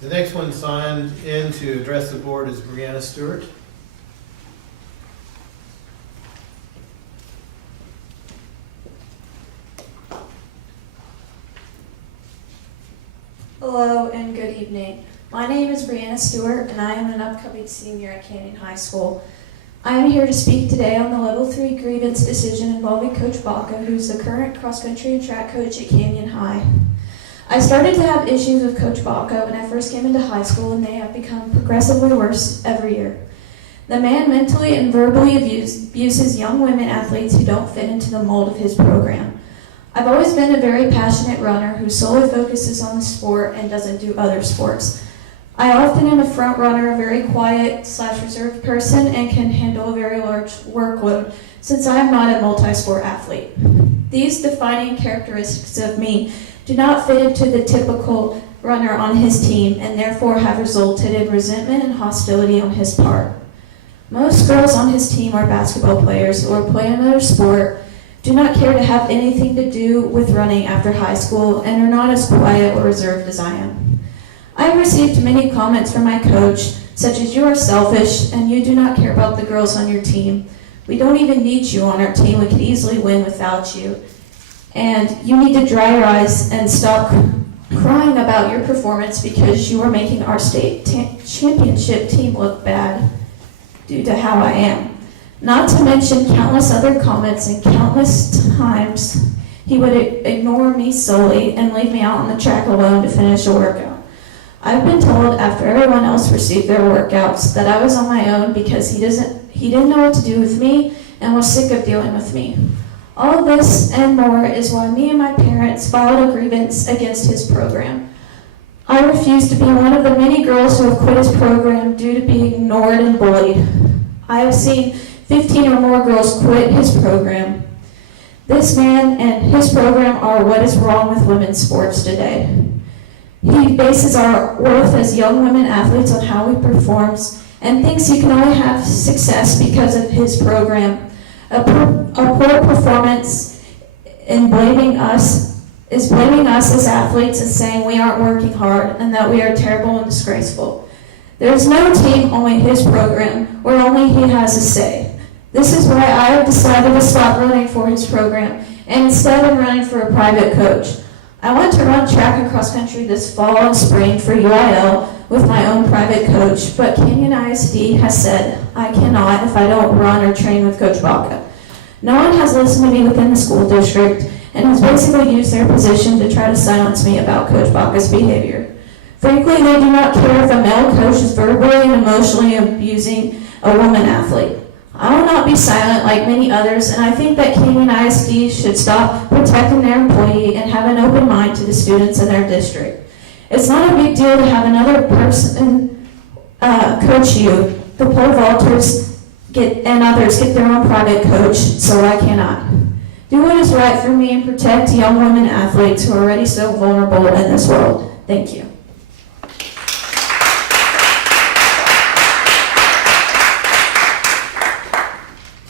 The next one signed in to address the board is Brianna Stewart. Hello and good evening. My name is Brianna Stewart and I am an upcoming senior at Canyon High School. I am here to speak today on the Level 3 grievance decision involving Coach Baca, who is the current cross-country and track coach at Canyon High. I started to have issues with Coach Baca when I first came into high school, and they have become progressively worse every year. The man mentally and verbally abuses young women athletes who don't fit into the mold of his program. I've always been a very passionate runner who solely focuses on the sport and doesn't do other sports. I often am a front runner, a very quiet / reserved person, and can handle a very large workload since I am not a multi-sport athlete. These defining characteristics of me do not fit into the typical runner on his team and therefore have resulted in resentment and hostility on his part. Most girls on his team are basketball players or play another sport, do not care to have anything to do with running after high school, and are not as quiet or reserved as I am. I have received many comments from my coach, such as "You are selfish and you do not care about the girls on your team. We don't even need you on our team. We could easily win without you. And you need to dry your eyes and stop crying about your performance because you are making our state championship team look bad due to how I am." Not to mention countless other comments, and countless times he would ignore me solely and leave me out on the track alone to finish a workout. I've been told after everyone else received their workouts that I was on my own because he didn't know what to do with me and was sick of dealing with me. All of this and more is why me and my parents filed a grievance against his program. I refuse to be one of the many girls who have quit his program due to being ignored and bullied. I have seen 15 or more girls quit his program. This man and his program are what is wrong with women's sports today. He bases our worth as young women athletes on how we perform and thinks you can only have success because of his program. A poor performance in blaming us as athletes and saying we aren't working hard and that we are terrible and disgraceful. There's no team, only his program, where only he has a say. This is why I have decided to stop running for his program and instead am running for a private coach. I want to run track and cross country this fall and spring for UIL with my own private coach, but Canyon ISD has said I cannot if I don't run or train with Coach Baca. No one has listened to me within the school district and has basically used their position to try to silence me about Coach Baca's behavior. Frankly, they do not care if a male coach is verbally and emotionally abusing a woman athlete. I will not be silent like many others, and I think that Canyon ISD should stop protecting their employee and have an open mind to the students in their district. It's not a big deal to have another person coach you. The pole vaulters and others get their own private coach, so I cannot. Do what is right for me and protect young women athletes who are already so vulnerable in this world. Thank you.